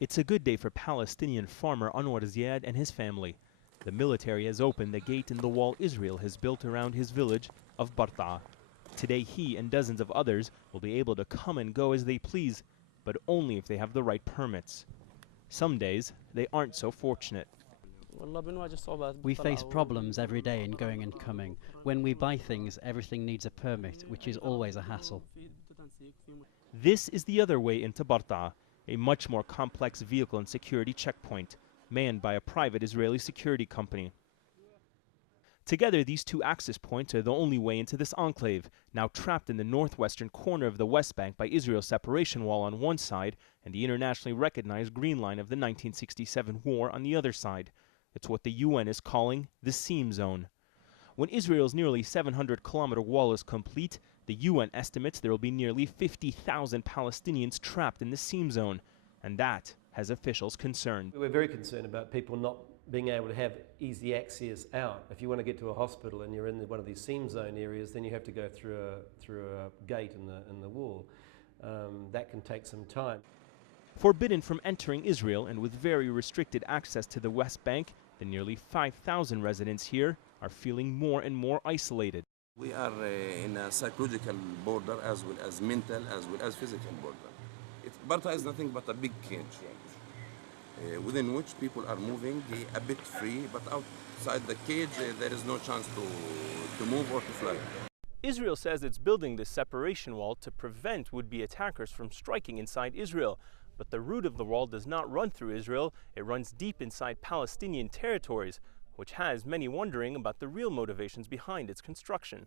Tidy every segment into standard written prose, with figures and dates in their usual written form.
It's a good day for Palestinian farmer Anwar Ziad and his family. The military has opened the gate in the wall Israel has built around his village of Bertaa. Today he and dozens of others will be able to come and go as they please, but only if they have the right permits. Some days they aren't so fortunate. We face problems every day in going and coming. When we buy things, everything needs a permit, which is always a hassle. This is the other way into Bertaa, a much more complex vehicle and security checkpoint, manned by a private Israeli security company. Together, these two access points are the only way into this enclave, now trapped in the northwestern corner of the West Bank by Israel's separation wall on one side and the internationally recognized Green Line of the 1967 war on the other side. It's what the UN is calling the seam zone. When Israel's nearly 700-kilometer wall is complete, the UN estimates there will be nearly 50,000 Palestinians trapped in the seam zone, and that has officials concerned. We're very concerned about people not being able to have easy access out. If you want to get to a hospital and you're in one of these seam zone areas, then you have to go through a gate in the wall. That can take some time. Forbidden from entering Israel and with very restricted access to the West Bank, the nearly 5,000 residents here are feeling more and more isolated. We are in a psychological border as well as mental as well as physical border. Bertaa is nothing but a big cage within which people are moving a bit free, but outside the cage there is no chance to move or to fly. Israel says it's building this separation wall to prevent would-be attackers from striking inside Israel. But the route of the wall does not run through Israel, it runs deep inside Palestinian territories, which has many wondering about the real motivations behind its construction.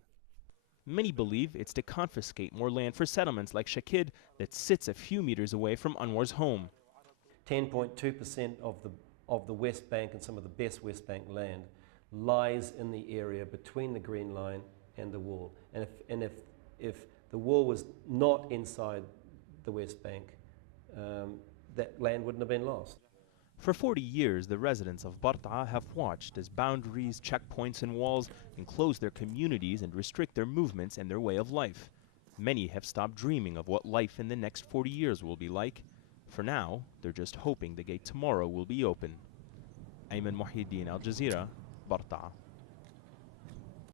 Many believe it's to confiscate more land for settlements like Shakid that sits a few meters away from Anwar's home. 10.2% of the West Bank and some of the best West Bank land lies in the area between the Green Line and the wall. And if the wall was not inside the West Bank, that land wouldn't have been lost. For 40 years, the residents of Bertaa have watched as boundaries, checkpoints, and walls enclose their communities and restrict their movements and their way of life. Many have stopped dreaming of what life in the next 40 years will be like. For now, they're just hoping the gate tomorrow will be open. Ayman Mohyeldin, Al Jazeera, Bertaa.